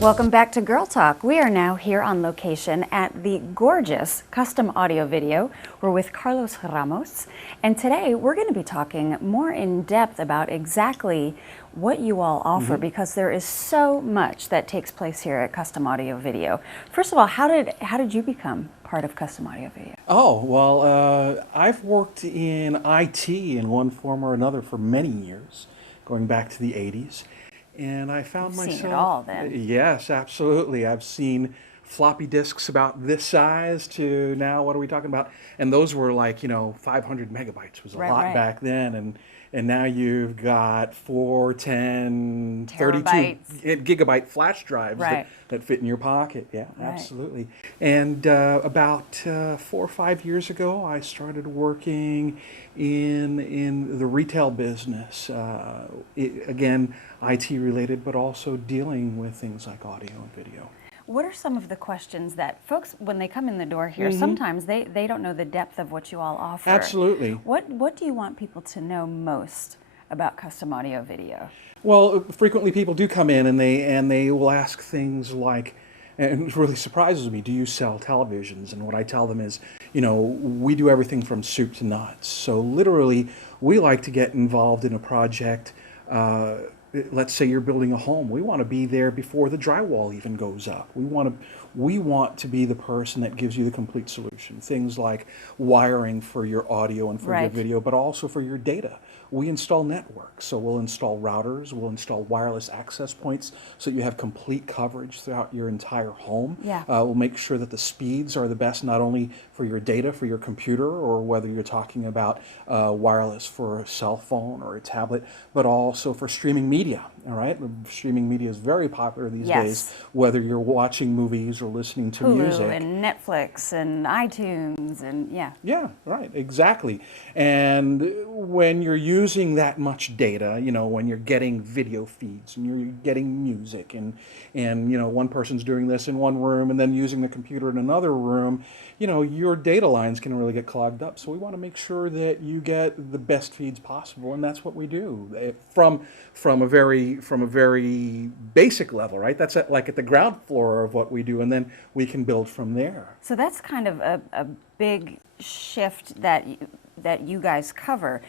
Welcome back to Girl Talk. We are now here on location at the gorgeous Custom Audio Video. We're with Carlos Ramos, and today we're going to be talking more in depth about exactly what you all offer, because there is so much that takes place here at Custom Audio Video. First of all, how did you become part of Custom Audio Video? Oh, well, I've worked in IT in one form or another for many years, going back to the 80s. And I found You've myself... seen it all, then. Yes, absolutely. I've seen floppy disks about this size to now, what are we talking about? And those were like, 500 megabytes was a lot back then. And now you've got 4, 10, 32 gigabyte flash drives that fit in your pocket. Yeah, absolutely. And about 4 or 5 years ago, I started working in the retail business. Again, IT related, but also dealing with things like audio and video. What are some of the questions that folks, when they come in the door here, sometimes they don't know the depth of what you all offer? Absolutely. What do you want people to know most about Custom Audio Video? Well, frequently people do come in and they will ask things like, and it really surprises me, do you sell televisions? And what I tell them is, we do everything from soup to nuts. So literally, we like to get involved in a project. Let's say you're building a home. We want to be there before the drywall even goes up. We want to be the person that gives you the complete solution. Things like wiring for your audio and for your video, but also for your data. We install networks, so we'll install routers, we'll install wireless access points so you have complete coverage throughout your entire home. We'll make sure that the speeds are the best, not only for your data, for your computer, or whether you're talking about wireless for a cell phone or a tablet, but also for streaming media. All right, streaming media is very popular these days, whether you're watching movies or listening to music. Hulu and Netflix and iTunes and Yeah, right, exactly. And when you're using that much data, when you're getting video feeds and you're getting music and one person's doing this in one room and then using the computer in another room, your data lines can really get clogged up. So we want to make sure that you get the best feeds possible, and that's what we do from a very basic level, right? That's like at the ground floor of what we do, and then we can build from there. So that's kind of a big shift that you guys cover.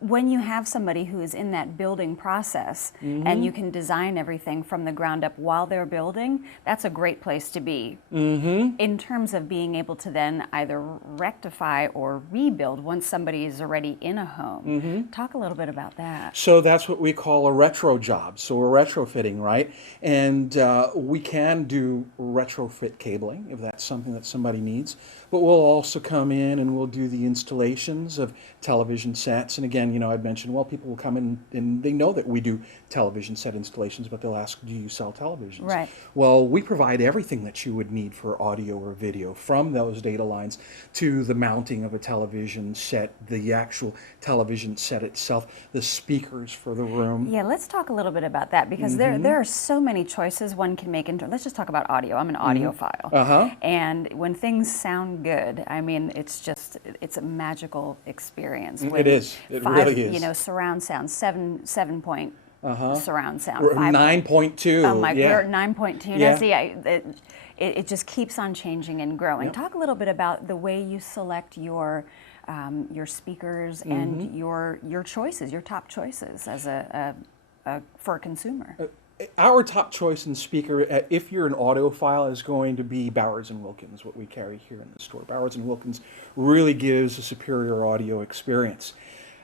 When you have somebody who is in that building process and you can design everything from the ground up while they're building, that's a great place to be. In terms of being able to then either rectify or rebuild once somebody is already in a home. Talk a little bit about that. So that's what we call a retro job. So we're retrofitting, right? And we can do retrofit cabling if that's something that somebody needs. But we'll also come in and we'll do the installations of television sets. And again, I'd mentioned, well, people will come in and they know that we do television set installations, but they'll ask, do you sell televisions? Right. Well, we provide everything that you would need for audio or video, from those data lines to the mounting of a television set, the actual television set itself, the speakers for the room. Yeah, let's talk a little bit about that, because there are so many choices one can make. Let's just talk about audio. I'm an audiophile. And when things sound good, I mean, it's a magical experience. It is. It really is. Surround sound, 7 point surround sound. 9.2. Oh my, we're at 9.2. Now, see, it just keeps on changing and growing. Talk a little bit about the way you select your speakers and your choices, your top choices as for a consumer. Our top choice in speaker, if you're an audiophile, is going to be Bowers & Wilkins, what we carry here in the store. Bowers & Wilkins really gives a superior audio experience.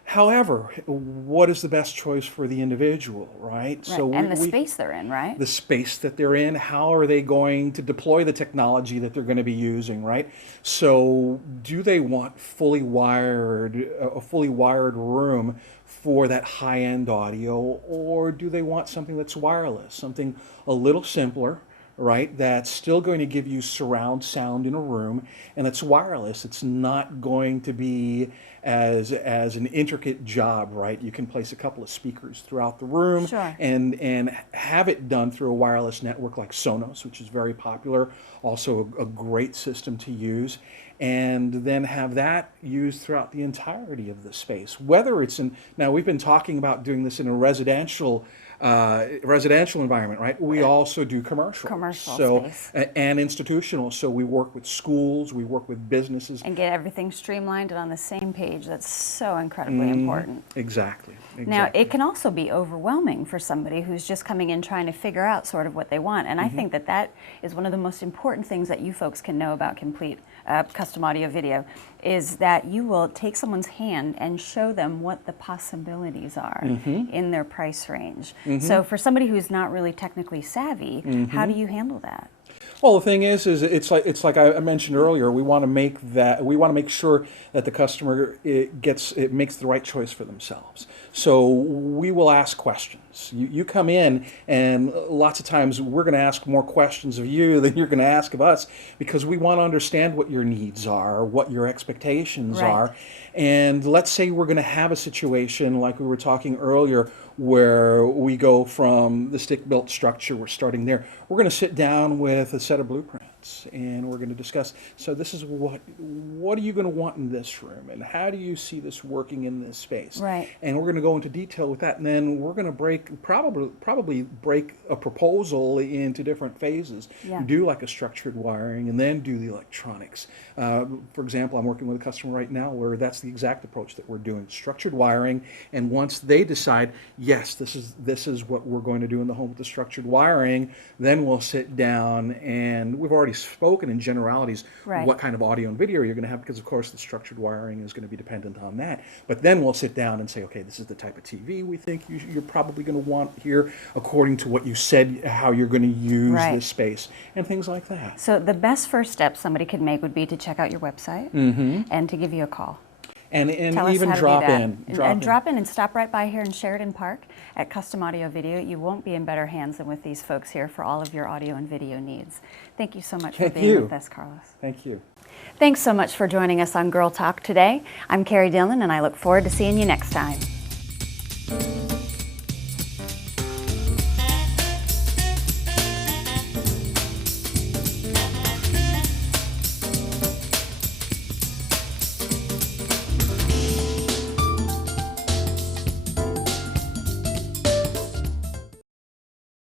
However, what is the best choice for the individual, right? So and the space they're in, right? The space that they're in, how are they going to deploy the technology that they're going to be using, right? So do they want a fully wired room for that high-end audio, or do they want something that's wireless, something a little simpler, right, that's still going to give you surround sound in a room, and it's wireless. It's not going to be as an intricate job, right? You can place a couple of speakers throughout the room and have it done through a wireless network like Sonos, which is very popular, also a great system to use. and then have that used throughout the entirety of the space. Whether it's in, now we've been talking about doing this in a residential environment, right? We also do commercial space. And institutional. So we work with schools, we work with businesses, and get everything streamlined and on the same page. That's so incredibly important. Exactly. Now, it can also be overwhelming for somebody who's just coming in trying to figure out sort of what they want. And I think that that is one of the most important things that you folks can know about Complete Custom Audio Video, is that you will take someone's hand and show them what the possibilities are in their price range. So for somebody who's not really technically savvy, how do you handle that? Well, the thing is it's like I mentioned earlier. We want to make sure that the customer makes the right choice for themselves. So we will ask questions. You come in, and lots of times we're going to ask more questions of you than you're going to ask of us, because we want to understand what your needs are, what your expectations are. And let's say we're going to have a situation like we were talking earlier, where we go from the stick-built structure, we're starting there. We're going to sit down with a set of blueprints, and we're going to discuss, so this is what are you going to want in this room, and how do you see this working in this space? Right. And we're going to go into detail with that, and then we're going to probably break a proposal into different phases. Yeah. Do like a structured wiring, and then do the electronics. For example, I'm working with a customer right now where that's the exact approach that we're doing: structured wiring. And once they decide, yes, this is what we're going to do in the home with the structured wiring, then we'll sit down, and we've already spoken in generalities what kind of audio and video you're going to have, because of course the structured wiring is going to be dependent on that. But then we'll sit down and say, okay, this is the type of TV we think you're probably going to want here, according to what you said, how you're going to use this space, and things like that. So the best first step somebody could make would be to check out your website and to give you a call. And Tell even us how drop to do that. in. Drop in and stop right by here in Sheridan Park at Custom Audio Video. You won't be in better hands than with these folks here for all of your audio and video needs. Thank you so much for being with us, Carlos. Thank you. Thanks so much for joining us on Girl Talk today. I'm Carrie Dillon, and I look forward to seeing you next time.